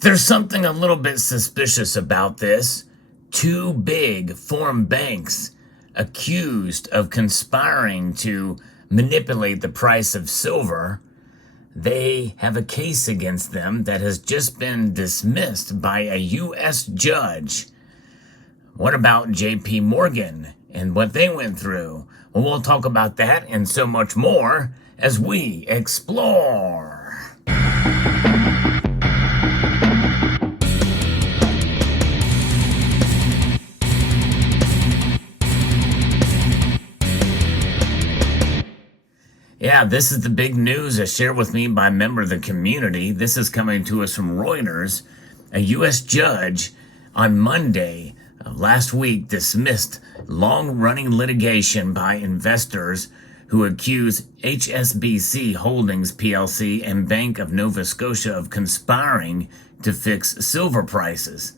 There's something a little bit suspicious about this. Two big foreign banks accused of conspiring to manipulate the price of silver. They have a case against them that has just been dismissed by a U.S. judge. What about J.P. Morgan and what they went through? Well, we'll talk about that and so much more as we explore. Yeah, this is the big news as shared with me by a member of the community. This is coming to us from Reuters. A U.S. judge on Monday of last week dismissed long-running litigation by investors who accuse HSBC Holdings plc and Bank of Nova Scotia of conspiring to fix silver prices.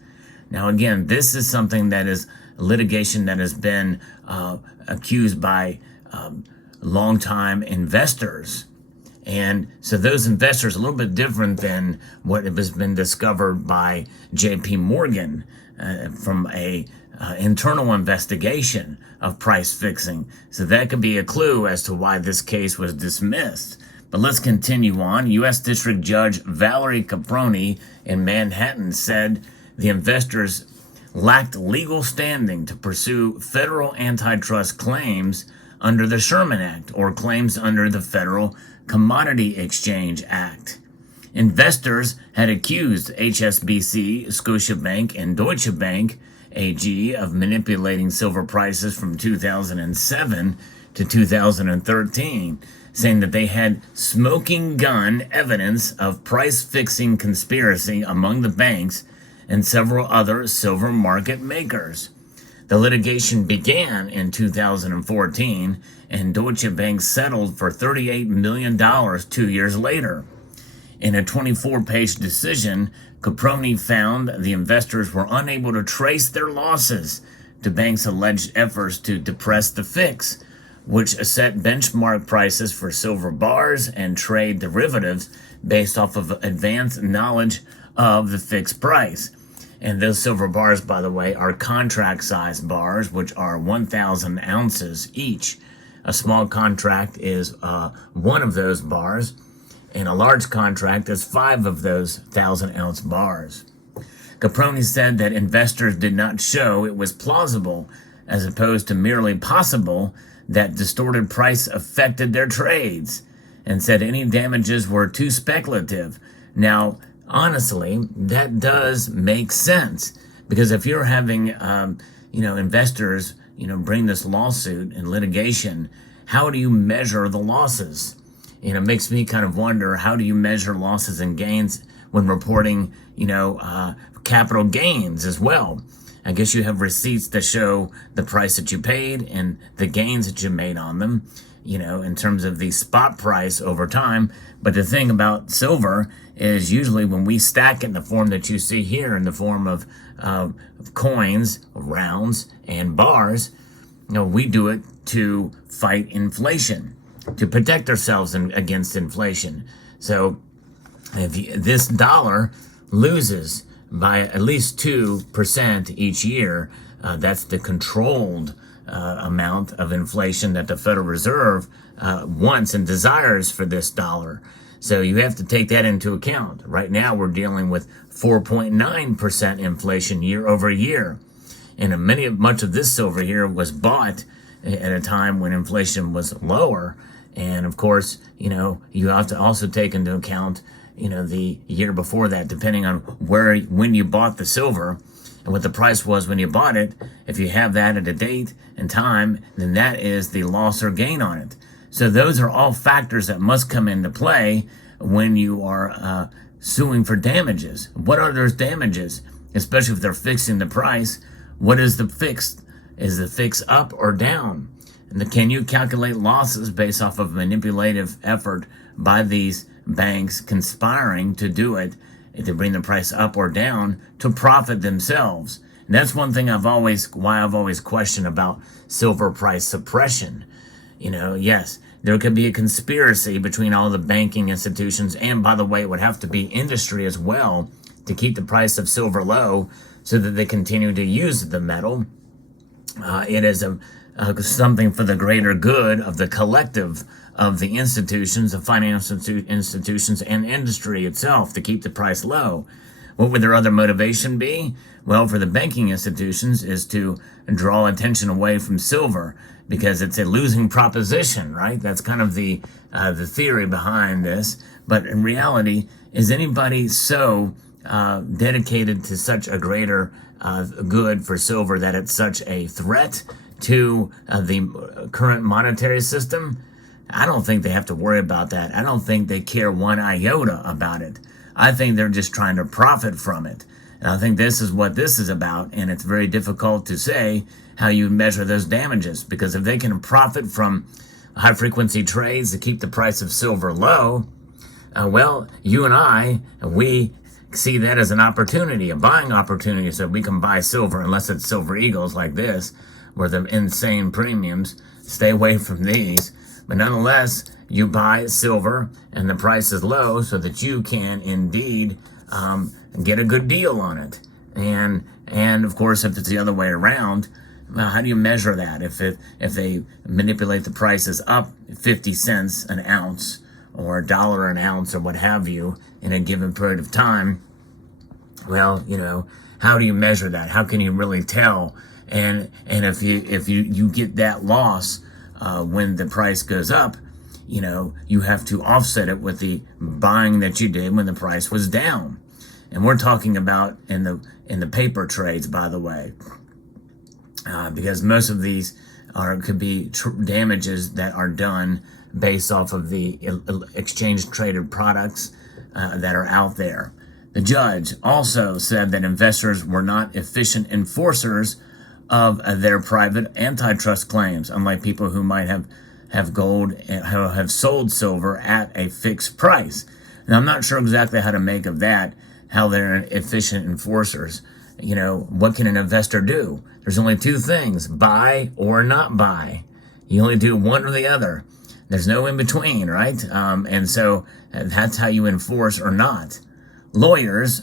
Now, again, this is something that is litigation that has been accused by long-time investors. And so those investors are a little bit different than what has been discovered by J.P. Morgan from a internal investigation of price fixing. So that could be a clue as to why this case was dismissed. But let's continue on. U.S. District Judge Valerie Caproni in Manhattan said the investors lacked legal standing to pursue federal antitrust claims under the Sherman Act or claims under the Federal Commodity Exchange Act. Investors had accused HSBC, Scotiabank, and Deutsche Bank AG of manipulating silver prices from 2007 to 2013, saying that they had smoking gun evidence of price-fixing conspiracy among the banks and several other silver market makers. The litigation began in 2014, and Deutsche Bank settled for $38 million 2 years later. In a 24-page decision, Caproni found the investors were unable to trace their losses to banks' alleged efforts to depress the fix, which set benchmark prices for silver bars and trade derivatives based off of advanced knowledge of the fixed price. And those silver bars, by the way, are contract-sized bars, which are 1,000 ounces each. A small contract is one of those bars, and a large contract is 5 of those 1,000-ounce bars. Caproni said that investors did not show it was plausible, as opposed to merely possible, that distorted price affected their trades, and said any damages were too speculative. Now, honestly, that does make sense, because if you're having, investors, bring this lawsuit and litigation, how do you measure the losses? It makes me kind of wonder, how do you measure losses and gains when reporting, capital gains as well? I guess you have receipts that show the price that you paid and the gains that you made on them, in terms of the spot price over time. But the thing about silver is usually when we stack it in the form that you see here, in the form of coins, rounds, and bars, we do it to fight inflation, to protect ourselves against inflation. So if this dollar loses by at least 2% each year, that's the controlled amount of inflation that the Federal Reserve wants and desires for this dollar. So you have to take that into account. Right now, we're dealing with 4.9% inflation year over year. And much of this silver here was bought at a time when inflation was lower. And of course, you have to also take into account, the year before that, depending on when you bought the silver and what the price was when you bought it. If you have that at a date and time, then that is the loss or gain on it. So those are all factors that must come into play when you are suing for damages. What are those damages? Especially if they're fixing the price. What is the fix? Is the fix up or down? And can you calculate losses based off of manipulative effort by these banks conspiring to do it, to bring the price up or down to profit themselves? And that's one thing why I've always questioned about silver price suppression. Yes, there could be a conspiracy between all the banking institutions, and by the way, it would have to be industry as well, to keep the price of silver low so that they continue to use the metal. It is something for the greater good of the collective of the institutions, the financial institutions, and industry itself to keep the price low. What would their other motivation be? Well, for the banking institutions is to draw attention away from silver because it's a losing proposition, right? That's kind of the theory behind this. But in reality, is anybody so dedicated to such a greater good for silver that it's such a threat to the current monetary system? I don't think they have to worry about that. I don't think they care one iota about it. I think they're just trying to profit from it. And I think this is what this is about, and it's very difficult to say how you measure those damages, because if they can profit from high-frequency trades to keep the price of silver low, well, you and we see that as an opportunity, a buying opportunity, so we can buy silver, unless it's silver eagles like this, where the insane premiums. Stay away from these. But nonetheless, you buy silver and the price is low so that you can indeed get a good deal on it. And of course, if it's the other way around, well, how do you measure that? If they manipulate the prices up 50 cents an ounce or $1 an ounce or what have you in a given period of time, well, how do you measure that? How can you really tell? And if you get that loss when the price goes up, you have to offset it with the buying that you did when the price was down. And we're talking about in the paper trades, by the way, because most of these could be damages that are done based off of the exchange traded products that are out there. The judge also said that investors were not efficient enforcers of their private antitrust claims, unlike people who might have gold and have sold silver at a fixed price. Now, I'm not sure exactly how to make of that, how they're efficient enforcers. What can an investor do? There's only two things: buy or not buy. You only do one or the other. There's no in between, right? And so that's how you enforce or not. Lawyers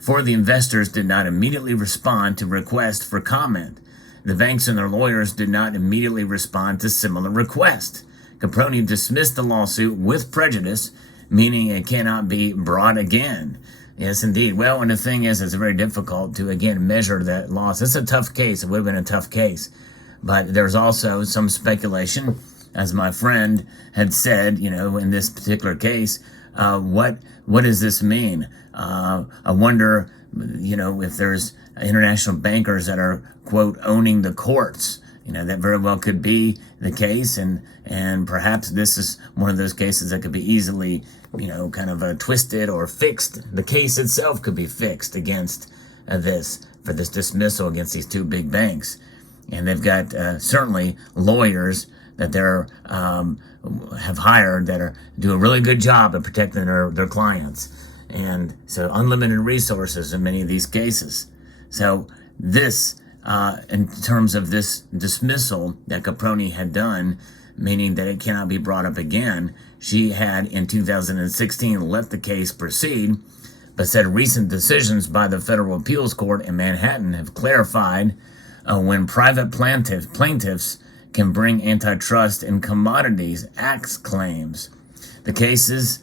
for the investors did not immediately respond to requests for comment. The banks and their lawyers did not immediately respond to similar requests. Caproni dismissed the lawsuit with prejudice, meaning it cannot be brought again. Yes, indeed. Well, and the thing is, it's very difficult to, again, measure that loss. It's a tough case. It would have been a tough case. But there's also some speculation, as my friend had said, in this particular case, what does this mean? I wonder, if there's international bankers that are, quote, owning the courts. That very well could be the case, and perhaps this is one of those cases that could be easily, kind of twisted or fixed. The case itself could be fixed against for this dismissal against these two big banks. And they've got certainly lawyers that they're have hired that do a really good job of protecting their clients. And so unlimited resources in many of these cases. So this, in terms of this dismissal that Caproni had done, meaning that it cannot be brought up again, she had in 2016 let the case proceed, but said recent decisions by the Federal Appeals Court in Manhattan have clarified when private plaintiffs can bring antitrust and commodities acts claims. The cases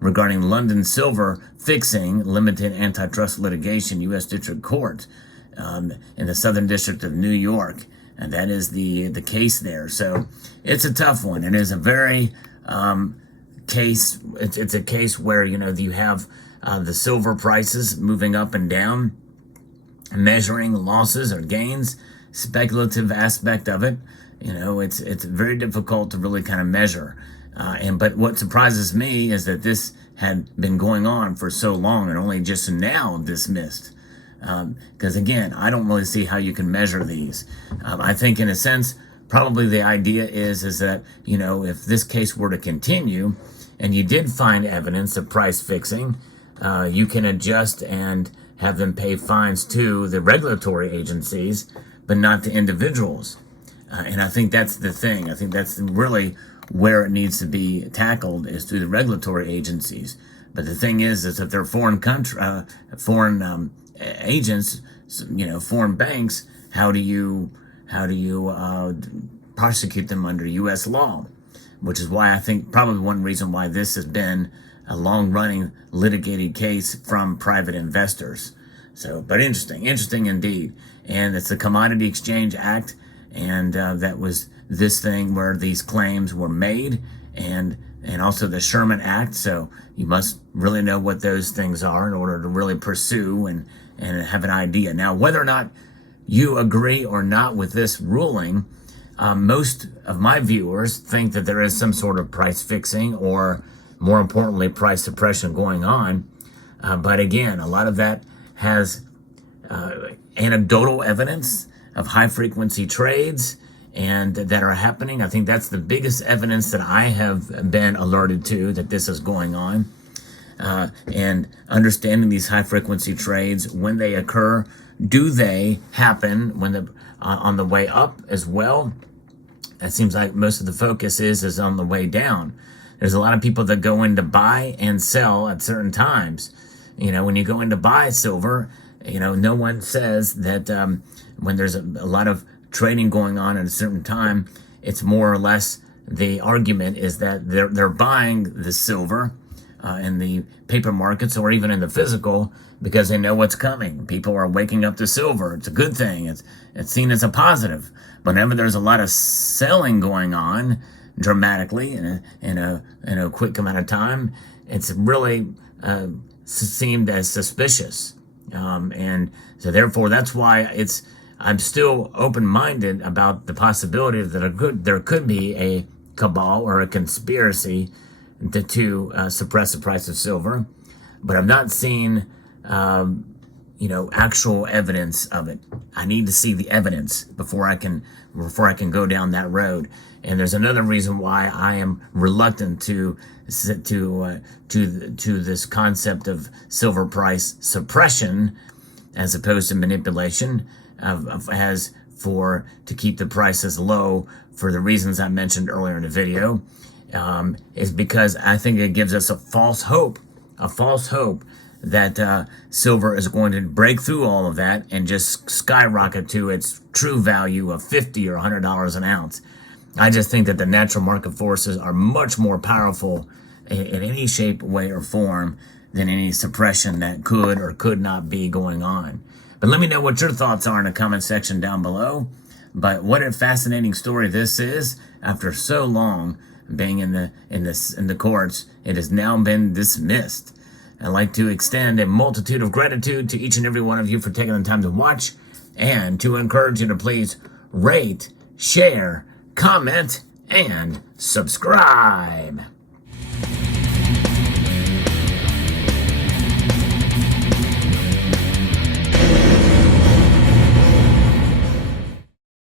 regarding London Silver fixing limited antitrust litigation, U.S. District Court in the Southern District of New York, and that is the case there. So it's a tough one. It is a very case. It's a case where you have the silver prices moving up and down, measuring losses or gains, speculative aspect of it. It's very difficult to really kind of measure. But what surprises me is that this had been going on for so long and only just now dismissed. Because again, I don't really see how you can measure these. I think in a sense, probably the idea is that, if this case were to continue and you did find evidence of price fixing, you can adjust and have them pay fines to the regulatory agencies, but not to individuals. And I think that's the thing. I think that's really where it needs to be tackled, is through the regulatory agencies. But the thing is if they're foreign agents, foreign banks, how do you prosecute them under U.S. law? Which is why I think probably one reason why this has been a long-running litigated case from private investors. So, but interesting indeed. And it's the Commodity Exchange Act, and that was this thing where these claims were made, and also the Sherman Act. So you must really know what those things are in order to really pursue and have an idea. Now, whether or not you agree or not with this ruling, most of my viewers think that there is some sort of price fixing, or more importantly, price suppression going on. But again, a lot of that has anecdotal evidence of high frequency trades and that are happening. I think that's the biggest evidence that I have been alerted to that this is going on. And understanding these high frequency trades, when they occur, do they happen when on the way up as well? It seems like most of the focus is on the way down. There's a lot of people that go in to buy and sell at certain times. When you go in to buy silver, no one says that when there's a lot of trading going on at a certain time, it's more or less the argument is that they're buying the silver in the paper markets or even in the physical because they know what's coming. People are waking up to silver. It's a good thing. It's seen as a positive. Whenever there's a lot of selling going on dramatically in a quick amount of time, it's really seemed as suspicious. And so therefore, that's why I'm still open-minded about the possibility that there could be a cabal or a conspiracy to suppress the price of silver, but I've not seen actual evidence of it. I need to see the evidence before I can go down that road. And there's another reason why I am reluctant to this concept of silver price suppression as opposed to manipulation, to keep the prices low for the reasons I mentioned earlier in the video, is because I think it gives us a false hope that silver is going to break through all of that and just skyrocket to its true value of $50 or $100 an ounce. I just think that the natural market forces are much more powerful in any shape, way, or form than any suppression that could or could not be going on. But let me know what your thoughts are in the comment section down below. But what a fascinating story this is. After so long being in the courts, it has now been dismissed. I'd like to extend a multitude of gratitude to each and every one of you for taking the time to watch, and to encourage you to please rate, share, comment, and subscribe.